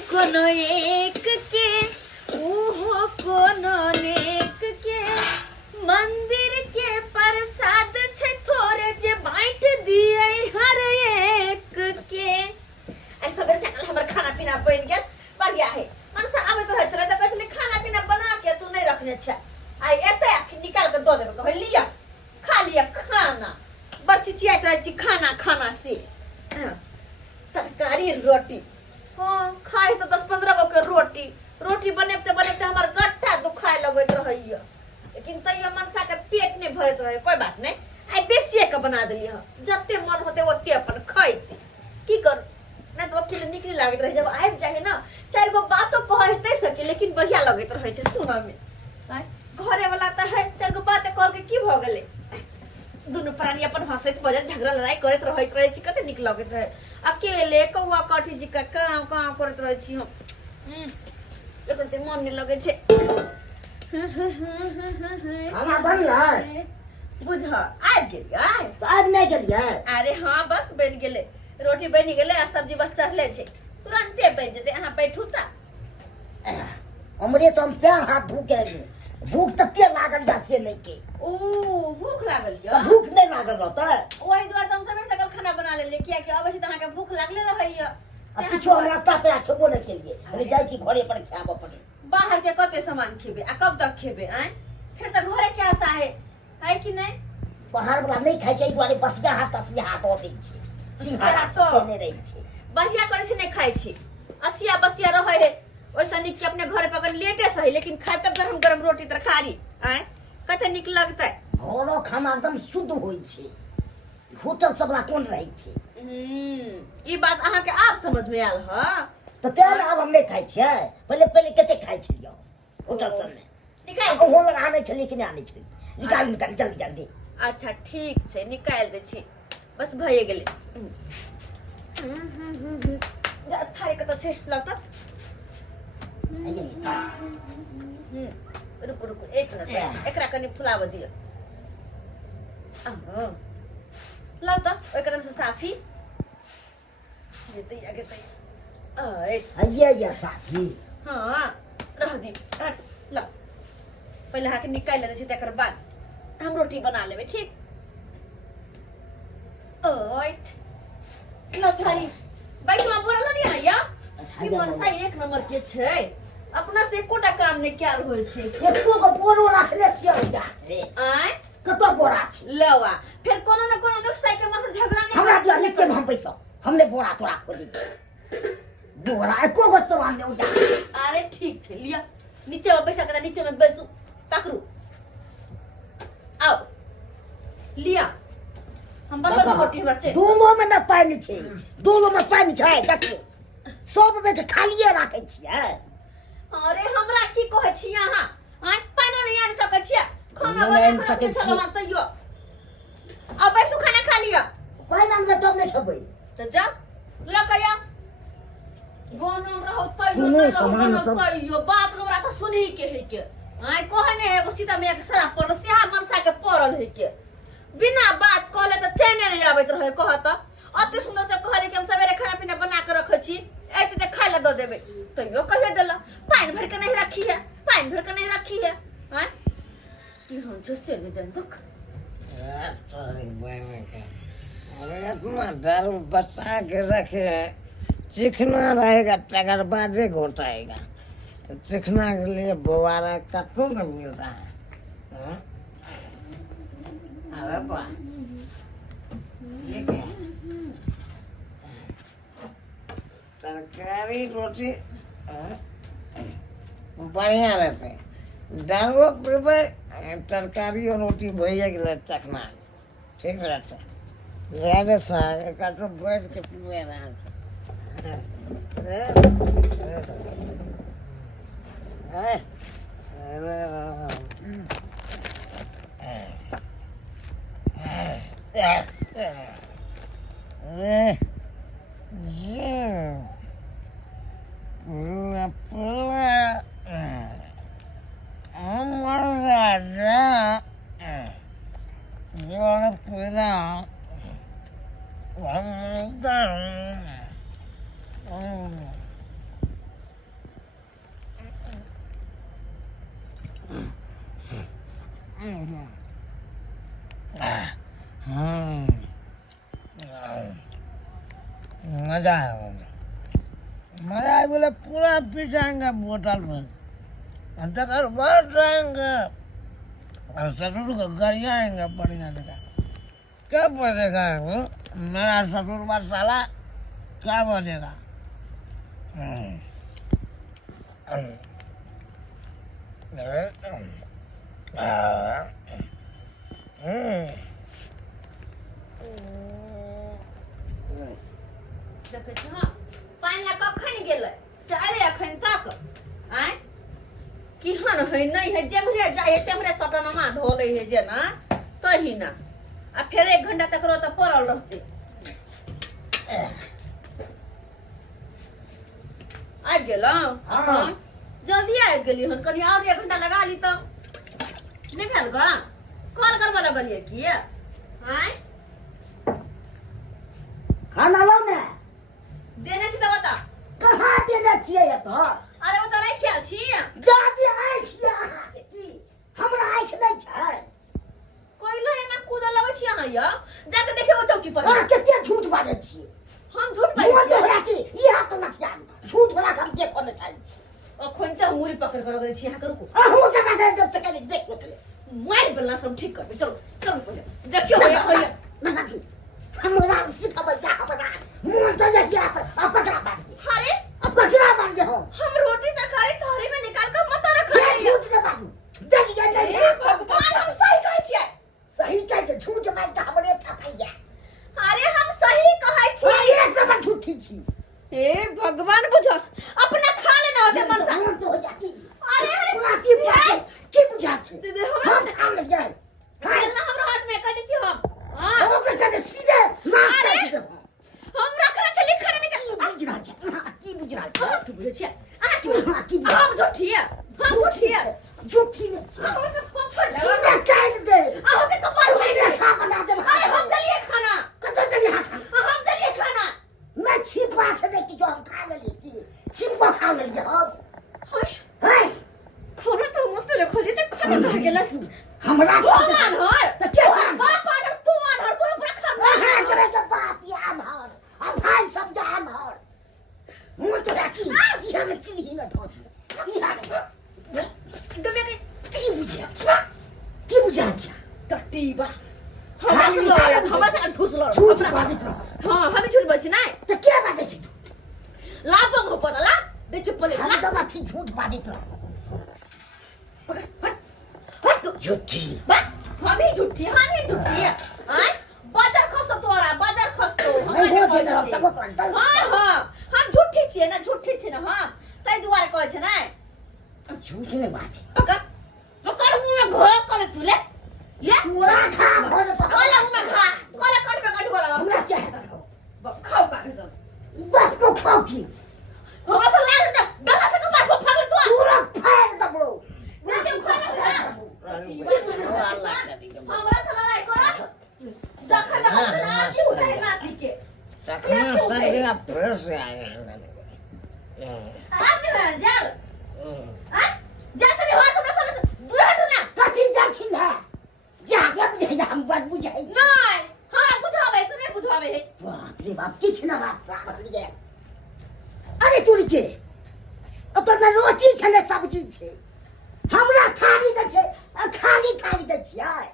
कोनो एक के ओहो कोनो नेक के मंदिर के प्रसाद छे थोड़े जे बांट दिए हर एक के। ऐसा बेर से हमर खाना पीना बन गेल बढ़िया है। मनसा आवे तो चले त कसले खाना पीना बना के तू नहीं रखने छ आई एते निकाल के दो देबे कह लिया खा लिया खाना बड़ची चियात रह छी खाना खाना से तरकारी रोटी। हां खाए तो 10-15 गो के रोटी रोटी बनेते बनेते हमर गट्ठा दुखाए लगत रहइया लेकिन तइयो मनसा के पेट नहीं भरत रहे। कोई बात नहीं आई बेसिए के बना देली ह जत्ते मन होते ओते अपन खाइते की कर ना तो अकेले निकले लागत रहे। जब आइब जाए ना 4 गो बातो कहते सके लेकिन बढ़िया लगत रहे छे सुना में। घरे वाला त है 4 गो बात कह के की भ गेले दोनों प्राणी अपन हंसत बजत झगड़ा लड़ाई करत रहे छी कते निक लगत रहे। अकेले कौआ काठी जी का काम काम करत रहे छी हम लेकिन ते मन नहीं लगे छे। खाना बनलै बुझ आइब गेलियै आइब नहीं गेलियै। अरे हां बस बन गेले रोटी बन गेले आ सब्जी बस चढ़ले छे तुरंते बन जेते। अहाँ बैठू त हमरे से हम पैर हाथ धोके भूख तते लागल जा से नहीं के ओ भूख लागल तो भूख नहीं लागल रहता ओही द्वार तुम समय सकल खाना बना ले किया कि अब से के भूख लागले रहइया। अब पीछो हम रास्ता पे छबो नहीं केलिए अरे जाई छी घरे पर खाबो पड़े बाहर के कते सामान खेबे आ कब तक खेबे आए फिर त घरे के आशा है कि नहीं। बाहर वाला नहीं खाई चाहिए दुआरे बसिया हाथ तसिया हाथ हो दै छी सीधा हाथ केने रही छी बढ़िया करे छी नहीं खाई छी असिया बसिया रहे है ओइसा निक के अपने घरे पकड़ लेटे सही लेकिन खाए पे गरम गरम रोटी तरकारी आए कते निक लगता है। घरो खाना एकदम शुद्ध होई छे होटल सब ला कोन रही छे। ई बात अहाँ के आप समझ में आल ह तो तेल अब हम नहीं खाई छे पहले पहले कते खाई छलियो होटल सब में निकाल हो लगा आने छली कि नहीं आने छली निकाल जल्दी जल्दी। अच्छा ठीक छे निकाल दे छी बस भए गेले। थारे कत छे लगता रुक रुक एक मिनट एकरा कनी फुलाव दियो लाओ त एकरा से साफी देते आगे तई ये साथी हां रह दी ला पहले हाके निकाल ले छी तकर बाद हम रोटी बना लेबे ठीक। ओइट ला थारी बैठवा बोला नहीं आया कि मनसा एक नंबर के छै अपना से एकोटा काम नहीं क्याल होय छै एको को बोरो रखले छियै जात रे आय कतो बोरा छै लवा फिर कोनो न कोनो नुक्सा के मस झगड़ा नहीं हमरा दिया नीचे में हम पैसा हमने बोरा तोरा को दी बोरा एको को सामान नहीं उठा। अरे ठीक छै लिया नीचे में पैसा करा नीचे में बैसू पकड़ू आओ लिया हम बर्तन रोटी हमरा चाहिए दोनों में न पानी छै दोनों में पानी छै देखियो सब में के खालिए राखे छियै। अरे हमरा की कहै छी अहाँ आइ पानी नहीं आनि सकै छियै खाना नहीं आनि सकै छी तइयो अब बैसू खाना खा लिया कोई नाम में तब नहीं खेबै तो जा ल कया गोनम रहो तइयो कोनो सामान सब तइयो बात हमरा तो सुनही के है के आइ कहै ने एगो सीता में एक सरा पड़ल सेहा मनसा के पड़ल है के बिना बात कहले तो चैने नहीं आबैत रहे कह त अति सुंदर से कहले कि हम सवेरे खाना पीना बना के रखै छी एते ते खाइ ला द देबे तइयो कहिए देला पानी भर के नहीं रखी है पानी भर के नहीं रखी है हैं कि हम जो से नहीं जान तक अरे इतना दारू बचा के रखे चिकना रहेगा टगर बाजे घोटाएगा चिकना के लिए बोवारा कतों न मिल रहा है। अरे बा ये क्या तरकारी रोटी बढ़िया रहते डालो पे तरकारी और रोटी भैया के लिए चखना ठीक रहता है साग का तो बैठ के पीवे मजा आएगा मजा आए बोले पूरा पी जाएंगे बोतल में तकर बाद जाएंगे और ससुर को गाड़ियाँ आएंगे बढ़िया जगह क्या बजेगा वो मेरा ससुर बात साला क्या बजेगा देखै छी हाँ पानि लए कखन गेलै से अरे अखन तक आय किहन है नहीं है जेमरे जाए है तेमरे सटनमा धोले है जे ना तही ना आ फिर 1 घंटा तक रो त पड़ल रहते आ गेलौ हाँ। जल्दी आ गेली हन कनी और 1 घंटा लगा ली तो नहीं भेल ग कॉल करबा लगलिए की आय खाना लो ने देने छी तो बता कहाँ देने छियै ये तो अरे वो तो नहीं खेल छी जाके आँख ये अहाँके की हमरा आँख नहीं छै कोई लो एना कूद लबै छी अहाँ या जाके देखियो चौकी पर अहाँ कते झूठ बाजै छियै हम झूठ मुँह तो बाजै होया कि इहा तो नथिया झूठ वाला काम देखो न चाहै छी अखन त मुरी पकड़ कर गई छी अहाँ के रुको अहूँ के बारे जब से कनी देख लो मार बेलना सब ठीक कर चलो चलो पहले देखियो भैया भैया ना कि हमरा सिखबै जा हमरा मुँह तो ये गिरा पर अब ककरा बात अरे अब ककरा बात जे हो हम रोटी तरकारी थाली में निकाल कर मत रख ये झूठ ने बाबू दलिया नहीं भगवान हम सही कहै छियै सही कहै छै झूठ बात त हमरे ठकाइया अरे हम सही कहै छी एक नंबर झूठी छी हे भगवान बुझो अपना खा लेना होते मन सा हम तो हो जाती अरे पूरा की बुझा छै हम खा ले जाए बेलना हमरा हाथ में कह दै छी हम हां हो के कने सीधे मार अरे! कर दे हम रखना छै लिख कर निकाल की बुझ रहा छै अहाँ की बुझै छियै अहाँ की की बुझ हम झूठी है हम झूठी है झूठी ने छी हम के फोन छोड़ दे सीधे काट दे अहाँ के कपाल फाड़ सीधे दे खा बना दे अरे हम दलिए खाना कते दलिया खा हम दलिए खाना मैं छिपा छै कि जो हम खा लेली की छिपा खा लेली हम हाय है खाना तो मत रखो दे त खाना खा गेला हमरा भगवान हर त के जान बाप आनर तू आनर पूरा खाना हां करे तो बाप यान हर अब भाई सब जान हर मुंह तो राखी इहा में चिली न धो इहा में गमे के की बुझा अच्छा टट्टी बा हमरा से ठूस लो झूठ बाजत रह हां हम झूठ बच ना त के बाजै छी लाभ हो पतला दे चप्पल हम ला तो बात झूठ बाजत रह पकड़ हट तू झूठी बा हम ही झूठी है आय बाजार खसो तोरा बाजार खसो नहीं हो दे रह तब कर हां हां हम झूठी छियै ना हां तै दुआरे कहै छै ना झूठ नहीं बात पकड़ पकड़ मुंह में घोल कर तू ले पूरा खा भर तो ओला मुंह में खा कोला कट पे कट गोला हमरा क्या है बताओ खाओ का दो बाप को खाओ की हमरा से लाग दे गला से कपार पर फाड़ ले तू पूरा फाड़ दबो ना जब खा ले हमरा से लड़ाई कर जखन ना की उठाई ना के तखना संगे प्रेस से आएगा आप नहीं जाल हां जाते नहीं हुआ तुमने सब दूर हटो ना कथी जाछी ना जाके बुझाई हम बात बुझाई नहीं हां बुझावे से नहीं बुझावे बाप रे बाप किछ ना बात बात लिए अरे तोरी के अब तो ना रोटी छले सब्जी छे हमरा थाली दे छे खाली दे छियै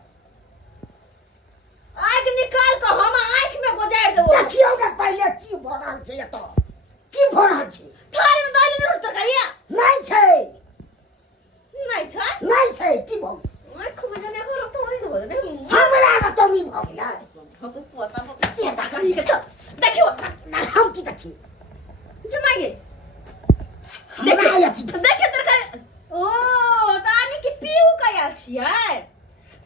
आग निकाल के हम आंख में गुजार देबो देखियो ना पहले की भ रहल छै एतो की भ रहल छै थारी में दाली रोटी तरकारिया नहीं छै नहीं छै की भ आंख में जने करो तो नहीं दो नहीं हमरा में तो मी भ गेलै हम तो पोता के ताकरी के चल देखियो ना हम की देखी जमागे हमरा यति देखियो तरकारी ओ तानी की पीऊ का यार छियै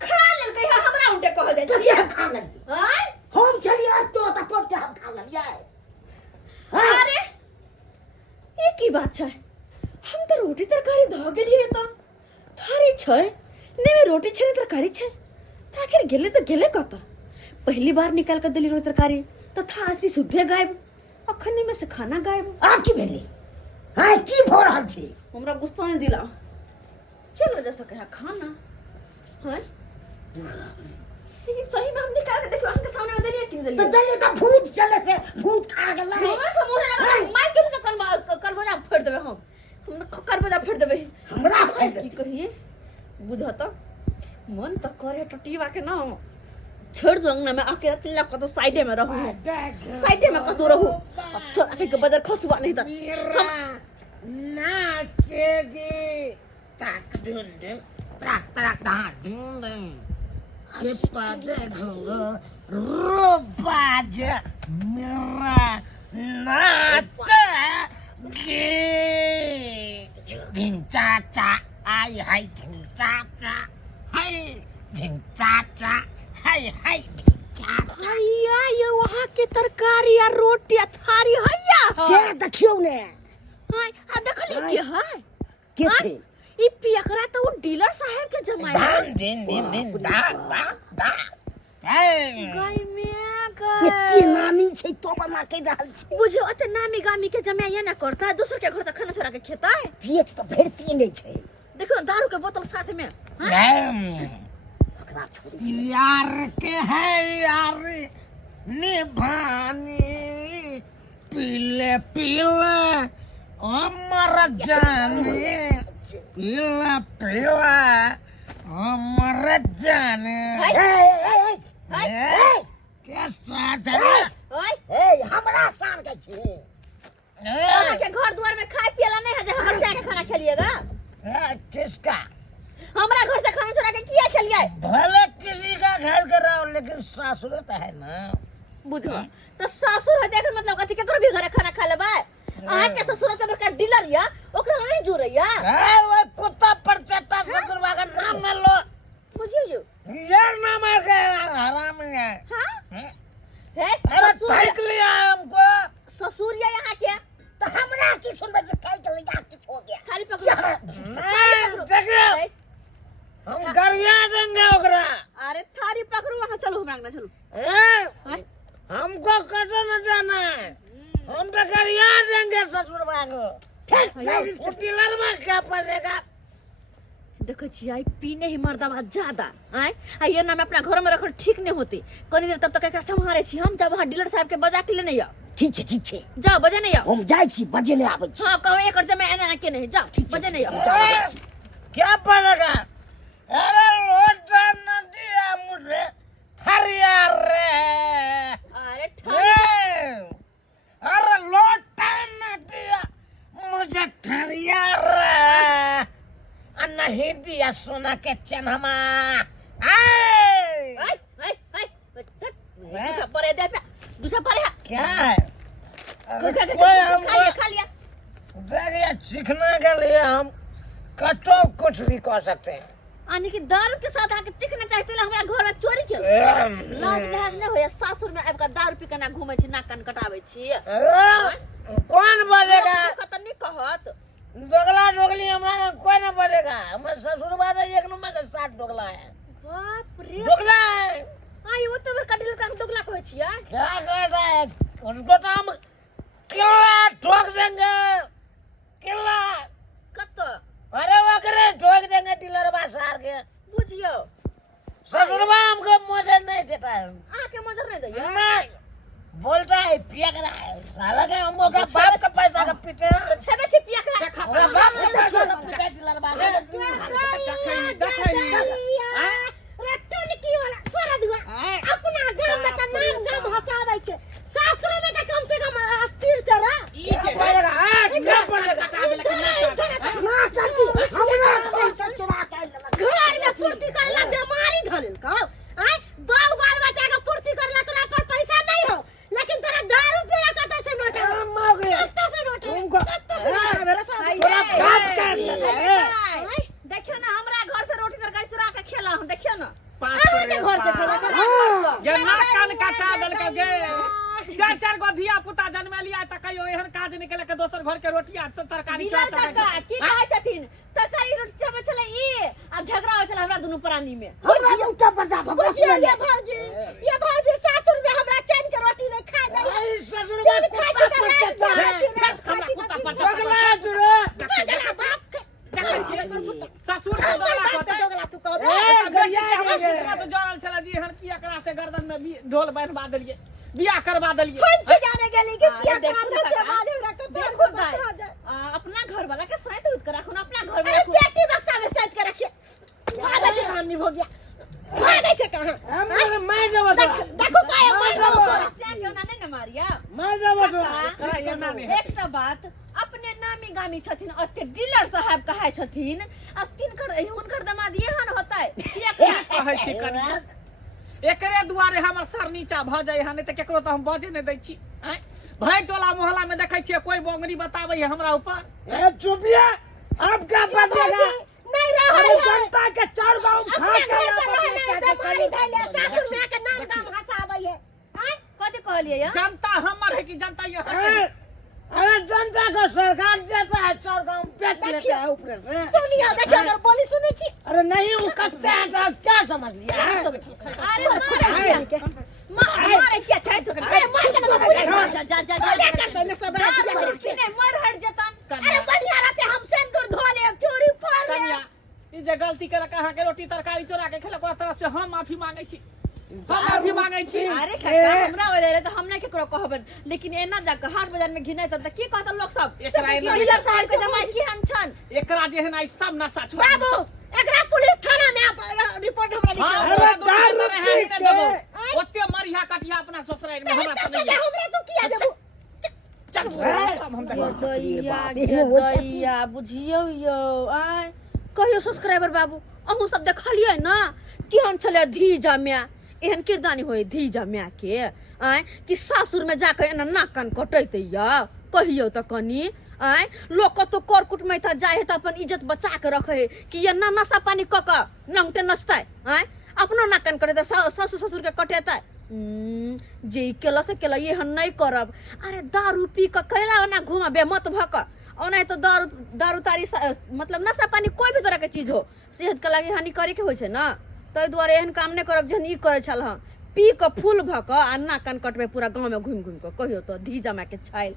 खा लेल कहिया हमरा उनटे कह जाय तो छी क्या खा लेली हां हम चलिए तो के हम खा लेलियै अरे ये की बात छै हम तो रोटी तरकारी ध गेलिए त थारी छै ने में रोटी छै ने तरकारी छै त आखिर गेले कत पहली बार निकाल कर देली रोटी तरकारी त था असली शुद्धे गायब अखनी में से खाना गायब आप की भेली हां की भ रहल छै हमरा गुस्सा नहीं दिला चलो जा सके है खाना हां लेकिन सही में हम निकाल के देखो हमके सामने में देलिए कि नहीं तो देलिए दले तो भूत चले से भूत खा गेल हमरा से मुंह लगा मार के ना करबजा फेर देबे हम तुमने करबजा फेर देबे हमरा फेर दे की कहिए बुझत मन त करे टटिवा के ना छोड़ दूंगा ना मैं आके चिल्ला को तो साइडे में रहूं साइडे में कतो रहूं अब चल आके के बाजार खसुआ नहीं था नाचेगी ताक ढूंढ प्राक तराक दा ढूंढ चिपा देखो रोबाज मेरा नाच गे धिंग चा चा आई हाय धिंग चा चा हाय धिंग चा चा हाय हाय धिंग चा चा भैया ये वहां के तरकारी या रोटी या थारी हैया से देखियो ने हाय आ देखली के है के हाँ? छे ई पियकरा तो वो डीलर साहब के जमाई दान दिन दा दा दा हाय गाय में एते नामी छे तो बना के डाल छे बुझो अते नामी गामी के जमाई ना करता है दूसर के घर तक खाना छोड़ा के खाता है पेट तो भेड़ती नहीं छे देखो दारू के बोतल साथ में हाँ? ओकरा छोड़ यार के है यार निभानी पीले पीले अमर जाने पीला पीला अमर जाने कैसा जाने ओए ए हमरा सार के छे वहाँ के घर द्वार में खाए पियला नहीं है जो हमर जाके खाना खेलिएगा किसका हमरा घर से खाना छोड़ा के किया खेलिए भले किसी का घर कराओ लेकिन सासुर तो है ना बुझो तो सासुर है देख मतलब कथी के भी घर खाना खा लेबा अहाँ के ससुर से बड़का डीलर या ओकरा नहीं जुरैया वो कुत्ता पर चट्टा ससुरवा का नाम न लो बुझियो यो यार नाम है हरामी है हां है अरे फेंक लिया हमको ससुर या यहाँ के तो हमरा की सुनबे जे खाई के लिया की हो गया खाली पकड़ो देखिए हम गरिया देंगे ओकरा अरे थारी पकड़ो वहाँ चलो हमरा अंगना चलो ए, हमको कटो न जाना है हम तो गरिया देंगे ससुरवा को डीलर में क्या पड़ेगा देखो छी आई पीने ही मर्दवा ज्यादा आए आ ये ना मैं अपना घर में रखल ठीक नहीं होती कनी देर तब तक एकरा संभारे छी हम जब वहाँ डीलर साहब के बजा के लेने या ठीक छे जाओ बजे नहीं आओ हम जाई छी बजे ले आबै छी हाँ कहो एक जमे एने के नहीं जाओ बजे नहीं आओ जाओ क्या पड़ेगा अरे लोटा न दिया मुझे थरिया रे अरे ठाई अरे लोटा न दिया मुझे थरिया रे नहीं दिया सोना के चन्हमा आई आई आई दूसरा परे दे पे दूसरा परे क्या है खा लिया देखिए चिकना के लिए हम कटो कुछ भी कर सकते हैं आने की दारू के साथ आके चिकना चाहते हमरा घर में चोरी के लाज लाज नहीं होया सासुर में आबका दारू पी के ना घूमे छी नाक कान कटावे छी कौन बोलेगा खतन नहीं कहत दोगला डोगली हमारा कोई ना बोलेगा हमारे ससुर बात एक नंबर का 60 डोगला है बाप रे डोगला है आई वो तो का डीलर का दोगला कहै छिया क्या कर रहा है उसको तो हम किला ठोक देंगे किला कत अरे वकरे ठोक देंगे डीलर बा सार के बुझियो ससुर बा हमको मुझे नहीं देता है आके मजर नहीं दैया नहीं बोलता है पिया कर रहा है साला के हम का बाप का पैसा का पीछे छबे छी पिया करा अरे बाप का पैसा का पीछे डीलर बा रट्टो निकी वाला सारा दुआ अपना गांव में त नाम गांव हसाबै छे सासुर में त कम से कम अस्थिर से रह ई जे पड़ेगा ना पड़ेगा ना करती हमरा घर से चुरा के घर में पूर्ति करला बीमारी धरल का आय बाल बाल बच्चा के पूर्ति करला तोरा पर पैसा नहीं हो लेकिन तेरा दारू पिया कत से नोट है मार गया कत से नोट है उनको कत से नोट है मेरा थोड़ा बात कर ले देखियो ना हमरा घर से रोटी तरकारी चुरा के खेला हम देखियो ना के घर से खेला ये नाक कान काटा देल के गे चार गो धिया पुता जन्म लिया त कहियो एहन काज निकले के दोसर घर के रोटी आ तरकारी डीलर काका की कहै छथिन तरकारी रोटी चावल चले ई आ झगड़ा हो चले हमरा दोनों प्राणी में हमरा उल्टा पटा बुझियो ये भौजी सासुर में हमरा चैन के रोटी नहीं खाए दै ससुर चैन खाए के कुत्ता पर डोगला जुड़े बाप के ससुर के दोगला कहते दोगला तू कह ए गरिया में ढोल बनवा देलिए बियाह करवा देलिए हम के जाने गेली के अरे पिया देखो कराने से काका, बाद हमरा के देखो दाई अपना घर वाला के सहित उठ कर रखो ना अपना घर अरे में पेटी बक्सा में सैद के रखिए भागे छे काम नहीं हो गया भागे छे कहां हम मार देबो तो देखो काय मार लो तो से क्यों ना नहीं मारिया मार देबो तो करा ये ना नहीं एक तो बात अपने नामी गामी छथिन अते डीलर साहब कहाय छथिन आ तिनकर हुनकर दामाद एहन होता है कहै छी कनिया एकरे दुआरे हमर सर नीचा भ जाय हन त केकरो त हम बजे नै दै छी भै टोला मोहल्ला में देखै छियै कोई बोंगरी बताबै है हमरा ऊपर ए चुपिया अब क्या बजेगा नहीं रह अरे जनता के चार गांव खा के बेमारी धैले सासुर में के नाम गाम हसाबै है कथि कहलिए या जनता हमर है कि जनता ये अरे जनता को सरकार देता है चार गांव बेच लेता है ऊपर से सुनिए देखिए अगर बोली सुने छी अरे नहीं वो कटते हैं तो क्या समझ लिया अरे मारे क्या मारे क्या छै तो अरे मार के ना पूछ जा जा जा जा करते न सब नहीं मर हट जतन अरे बढ़िया रहते हम सेंदूर धो ले चोरी फाड़ ले कनिया ई जे गलती करे कहां के रोटी तरकारी चोरा के खेलक ओकरा तरफ से हम माफी मांगै छी हम माफी मांगै छी अरे काका हमरा ओले तो हमने केकरो कहबन लेकिन एना जाके हाट बाजार में घिनै त की कहत लोग सब एकरा एना डीलर साहब के जमाई की हम छन एकरा जेहन आई सब नशा छोड़ बाबू एकरा पुलिस थाना में रिपोर्ट हमरा लिखा अरे दारू रहे ही न देबो ओते मरिया कटिया अपना ससुराल में हमरा त नहीं हमरा तो किया देबू चल हम दैया वो दैया बुझियो यो आय कहियो सब्सक्राइबर बाबू अहू सब देखलियै ना केहन छले धीजा म्या एहन किरदानी होय धीजा म्या के आय कि सासुर में जाके एना नाक कान कटैते या कहियो त कनी आय लोग तो करकुट में था जाए त अपन इज्जत बचा के रखे है कि ये ना नशा पानी क नंगटे नचता आय अपनो नाक कान कटे सासु ससुर के कटेता जे केला से केला ये नहीं करब अरे दारू पी के कैला ना घुमाबे मत भक ओना तो दारू तारी मतलब नशा पानी कोई भी तरह के चीज हो सेहत के लागी हानिकारी के होय छै ना तै दुआरे एहन काम नहीं करब जहन ई करे छल हम पी के फूल भक आ नाक कान कटबे पूरा गांव में घुम घुम के कहियो तो धी जमा के छाइल